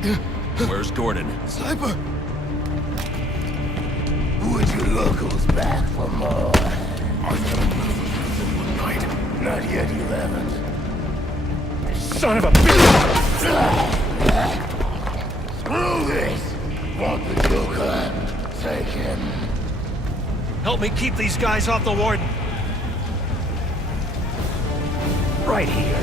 Where's Gordon? Sniper! Would you locals back for more? I've got enough of one night. Not yet, you haven't. Son of a bitch! Screw this! Want the Joker? Take him. Help me keep these guys off the warden. Right here.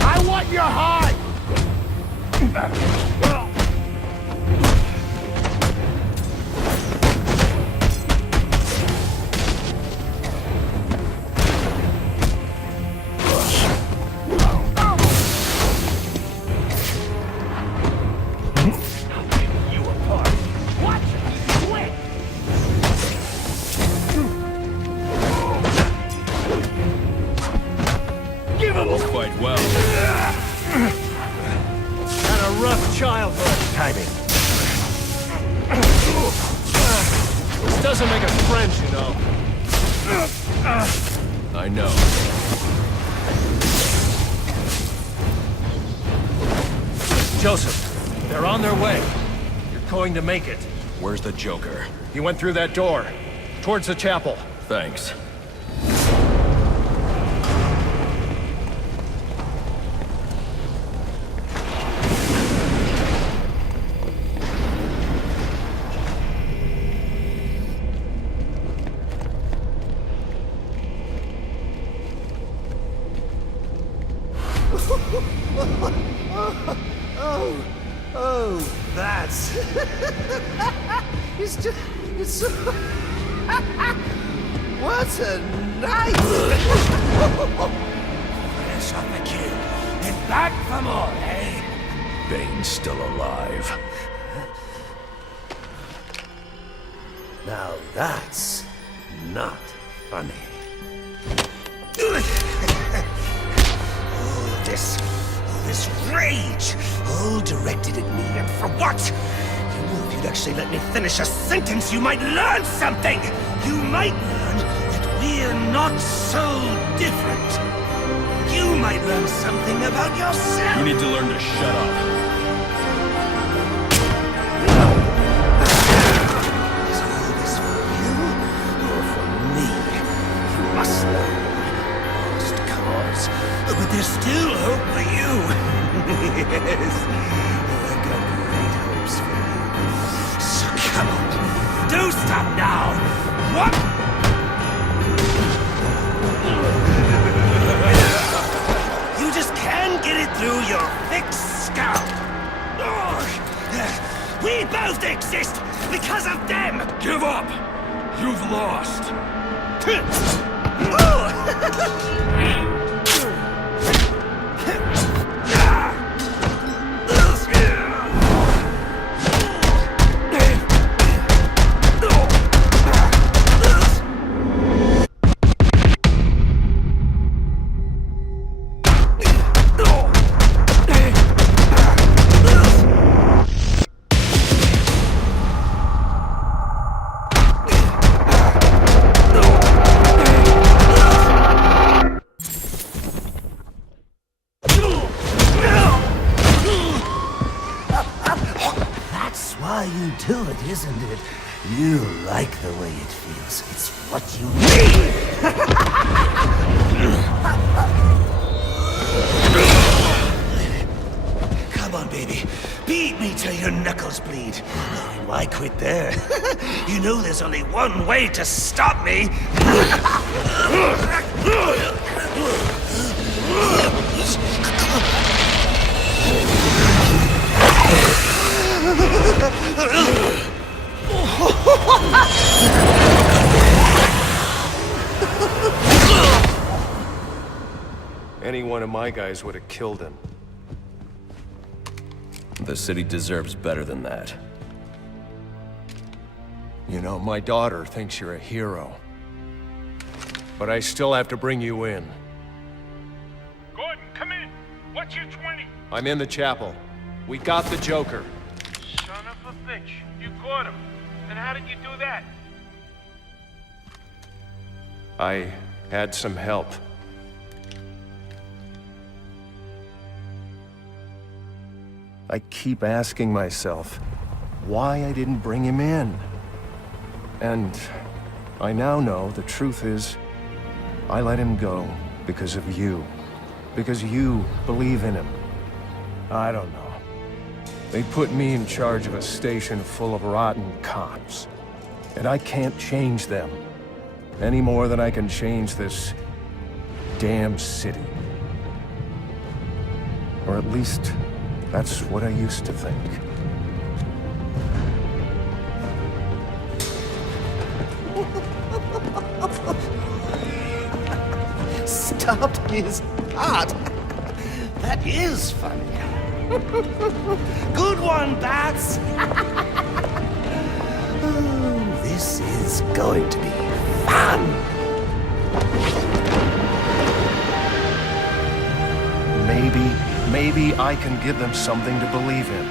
I want your hide! Quite well. Had a rough childhood. Timing. This doesn't make us friends, you know. I know. Joseph, they're on their way. You're going to make it. Where's the Joker? He went through that door, towards the chapel. Thanks. Oh, that's... it's just... it's so... what a night! Finish off the kill. And back for more, eh? Bane's still alive. Now that's not funny. This rage, all directed at me, and for what? You know, if you'd actually let me finish a sentence, you might learn something! You might learn that we're not so different. You might learn something about yourself! You need to learn to shut up. Is all this for you, or for me? You must know I'm a lost cause, but there's still hope for you. Yes, I've got great hopes for you. So come on, do stop now! What? You just can't get it through your thick skull. We both exist because of them! Give up! You've lost! Why you do it, isn't it? You like the way it feels. It's what you need! Come on, baby. Beat me till your knuckles bleed. Why quit there? You know there's only one way to stop me! Any one of my guys would have killed him. The city deserves better than that. You know, my daughter thinks you're a hero. But I still have to bring you in. Gordon, come in. What's your 20? I'm in the chapel. We got the Joker. Son of a bitch. You caught him. And how did you do that? I had some help. I keep asking myself why I didn't bring him in. And I now know the truth is, I let him go because of you. Because you believe in him. I don't know. They put me in charge of a station full of rotten cops. And I can't change them. Any more than I can change this damn city. Or at least, that's what I used to think. Stopped his heart. That is funny. Good one, Bats. Oh, this is going to be fun. Maybe I can give them something to believe in.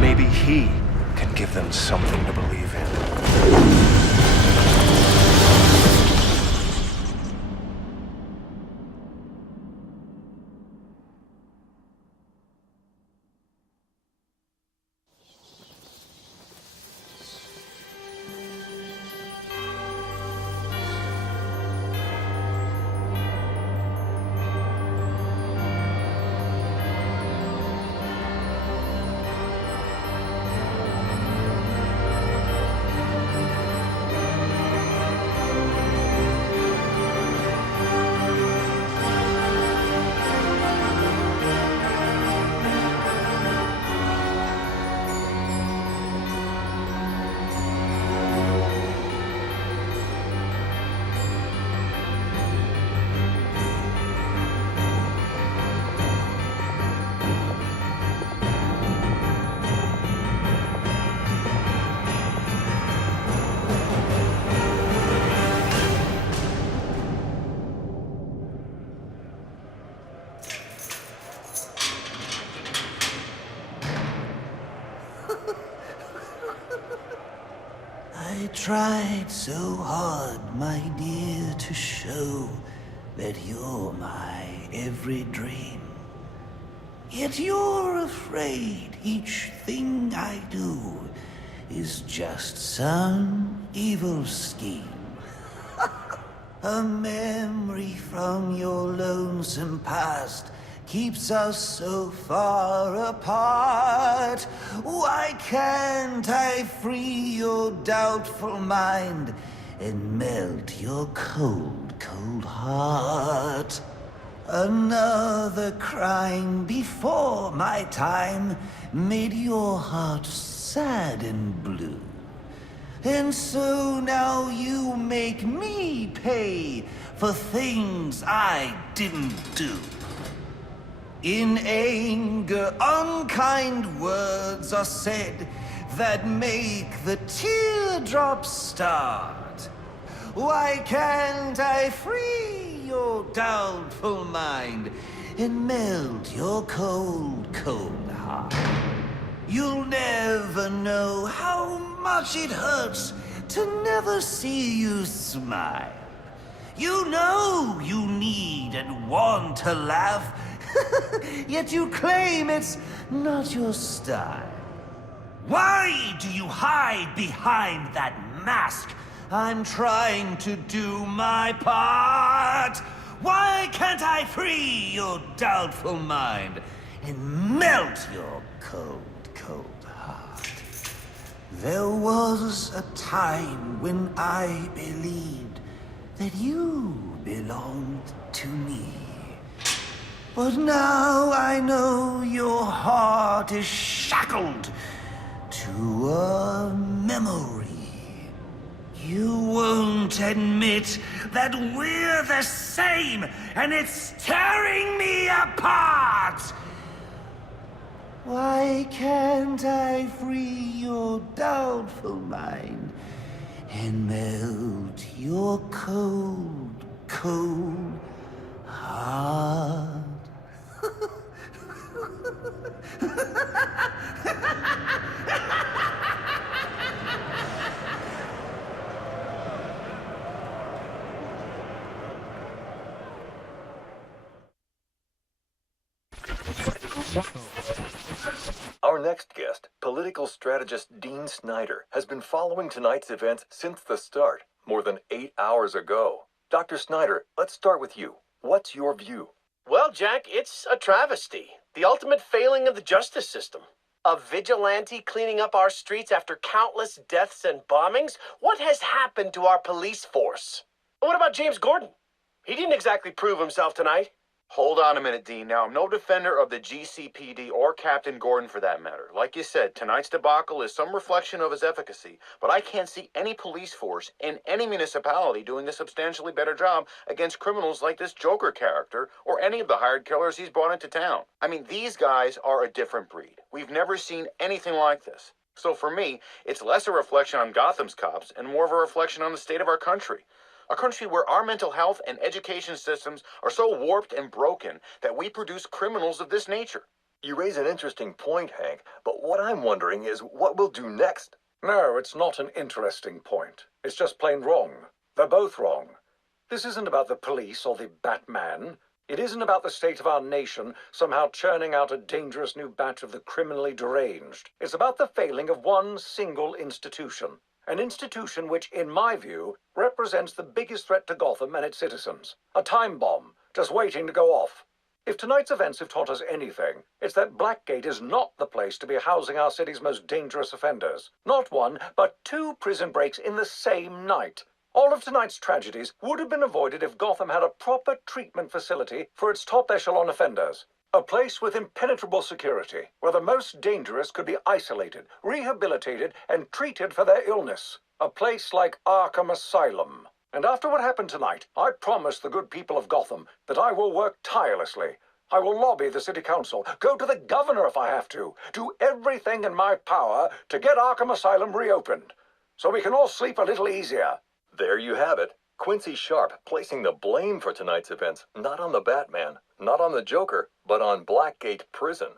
Maybe he can give them something to believe in. I tried so hard, my dear, to show that you're my every dream. Yet you're afraid each thing I do is just some evil scheme. A memory from your lonesome past keeps us so far apart. Why can't I free your doubtful mind and melt your cold, cold heart? Another crime before my time made your heart sad and blue. And so now you make me pay for things I didn't do. In anger, unkind words are said that make the teardrops start. Why can't I free your doubtful mind and melt your cold, cold heart? You'll never know how much it hurts to never see you smile. You know you need and want to laugh, yet you claim it's not your style. Why do you hide behind that mask? I'm trying to do my part. Why can't I free your doubtful mind and melt your cold, cold heart? There was a time when I believed that you belonged to me. But now I know your heart is shackled to a memory. You won't admit that we're the same, and it's tearing me apart! Why can't I free your doubtful mind and melt your cold, cold heart? Our next guest, political strategist Dean Snyder, has been following tonight's events since the start, more than 8 hours ago. Dr. Snyder, let's start with you. What's your view? Well, Jack, it's a travesty. The ultimate failing of the justice system. A vigilante cleaning up our streets after countless deaths and bombings? What has happened to our police force? What about James Gordon? He didn't exactly prove himself tonight. Hold on a minute, Dean. Now, I'm no defender of the GCPD or Captain Gordon for that matter. Like you said, tonight's debacle is some reflection of his efficacy, but I can't see any police force in any municipality doing a substantially better job against criminals like this Joker character or any of the hired killers he's brought into town. I mean, these guys are a different breed. We've never seen anything like this. So for me, it's less a reflection on Gotham's cops and more of a reflection on the state of our country. A country where our mental health and education systems are so warped and broken that we produce criminals of this nature. You raise an interesting point, Hank, but what I'm wondering is what we'll do next. No, it's not an interesting point. It's just plain wrong. They're both wrong. This isn't about the police or the Batman. It isn't about the state of our nation somehow churning out a dangerous new batch of the criminally deranged. It's about the failing of one single institution. An institution which, in my view, represents the biggest threat to Gotham and its citizens. A time bomb, just waiting to go off. If tonight's events have taught us anything, it's that Blackgate is not the place to be housing our city's most dangerous offenders. Not one, but 2 prison breaks in the same night. All of tonight's tragedies would have been avoided if Gotham had a proper treatment facility for its top echelon offenders. A place with impenetrable security, where the most dangerous could be isolated, rehabilitated, and treated for their illness. A place like Arkham Asylum. And after what happened tonight, I promise the good people of Gotham that I will work tirelessly. I will lobby the city council, go to the governor if I have to, do everything in my power to get Arkham Asylum reopened, so we can all sleep a little easier. There you have it. Quincy Sharp placing the blame for tonight's events not on the Batman, not on the Joker, but on Blackgate Prison,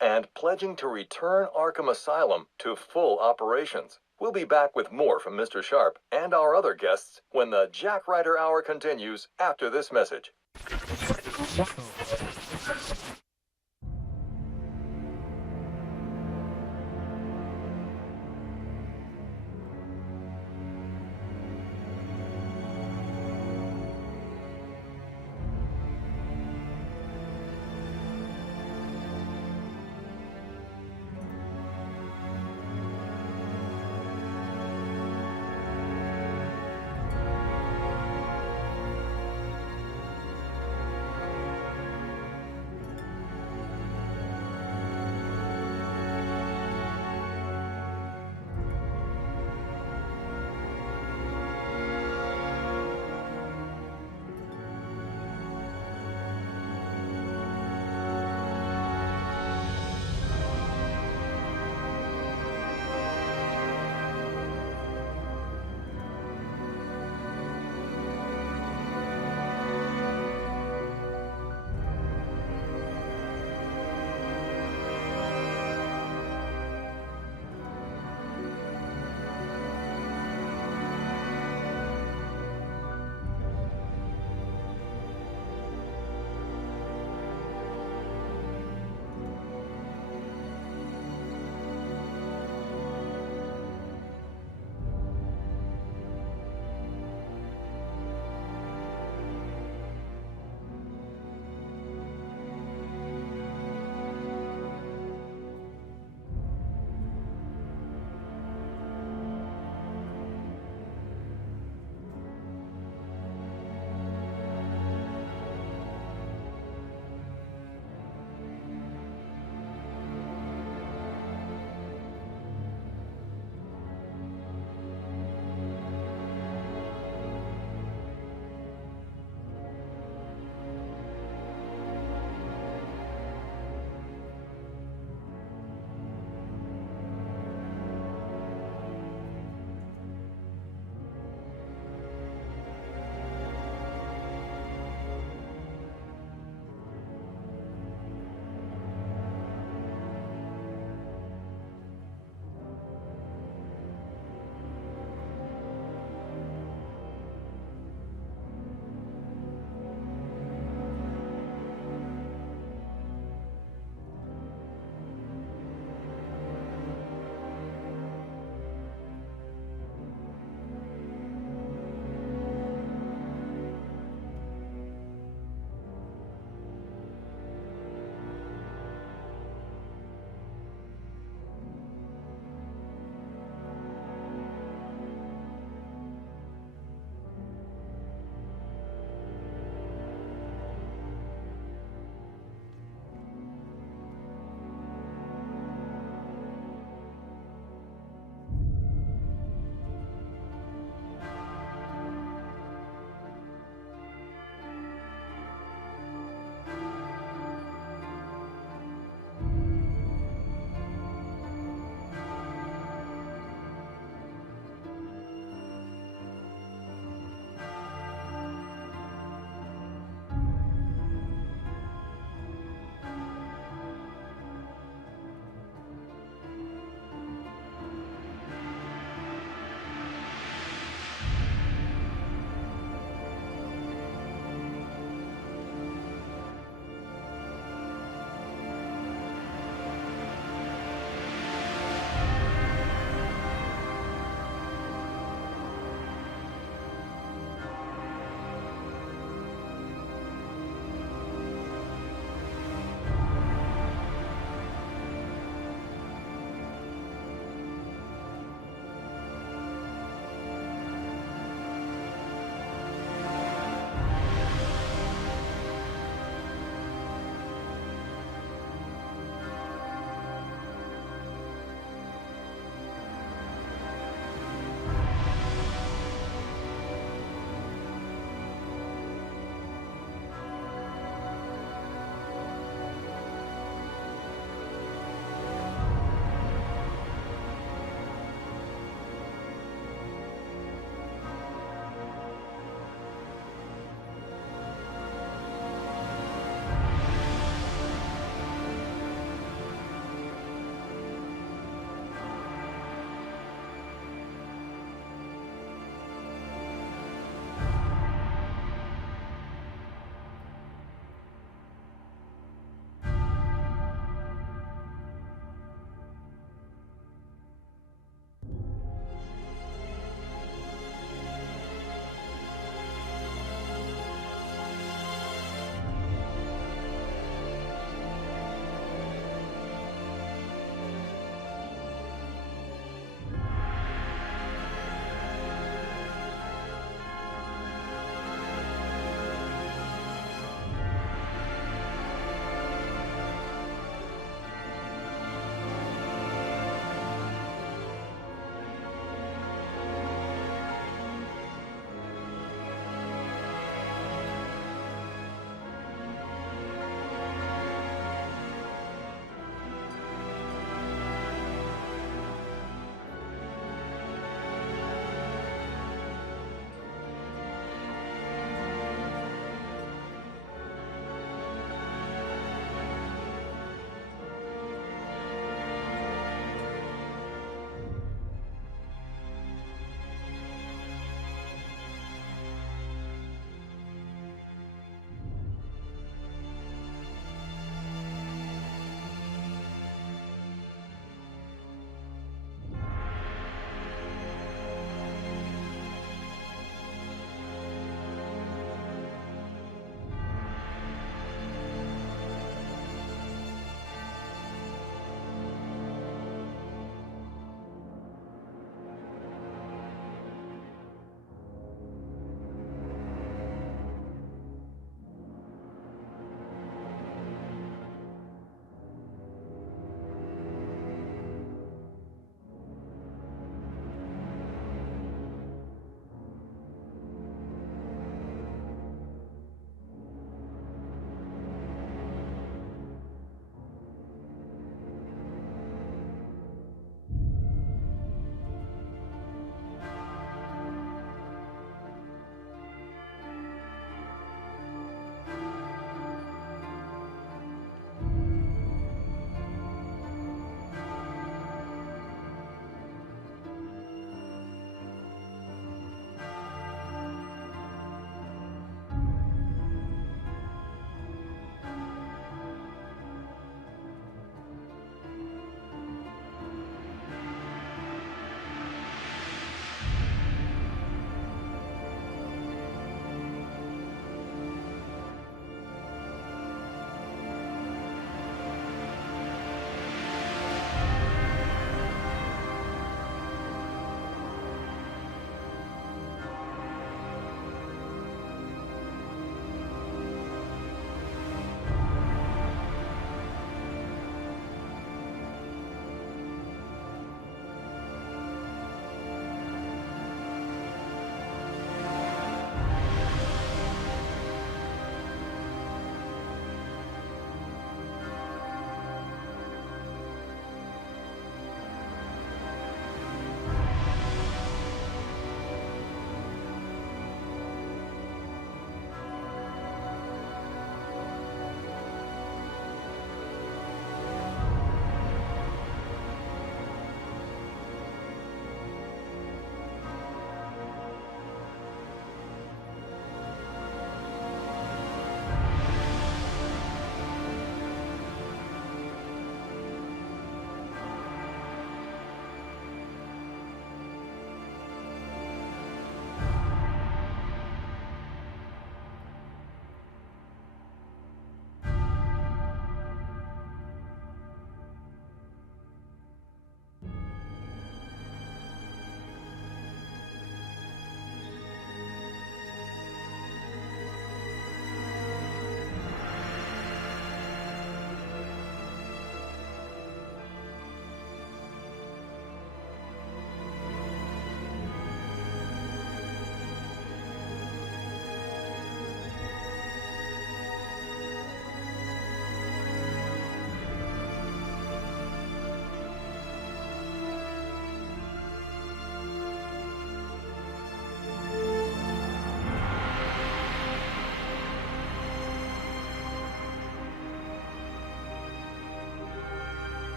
and pledging to return Arkham Asylum to full operations. We'll be back with more from Mr. Sharp and our other guests when the Jack Ryder Hour continues after this message.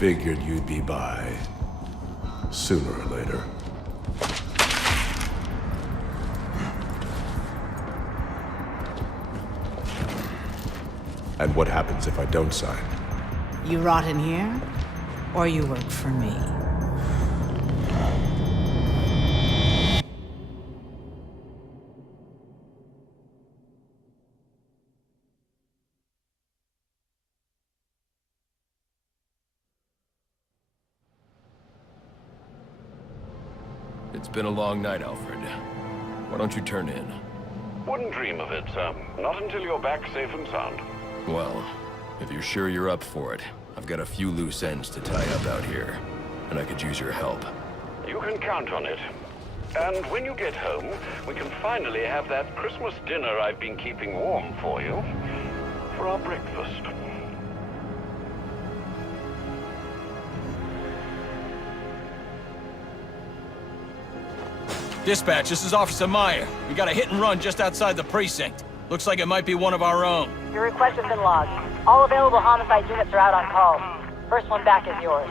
Figured you'd be by. Sooner or later. And what happens if I don't sign? You rot in here, or you work for me. It's been a long night, Alfred. Why don't you turn in? Wouldn't dream of it, sir. Not until you're back safe and sound. Well, if you're sure you're up for it, I've got a few loose ends to tie up out here, and I could use your help. You can count on it. And when you get home, we can finally have that Christmas dinner I've been keeping warm for you. For our breakfast. Dispatch, this is Officer Meyer. We got a hit and run just outside the precinct. Looks like it might be one of our own. Your request has been logged. All available homicide units are out on call. First one back is yours.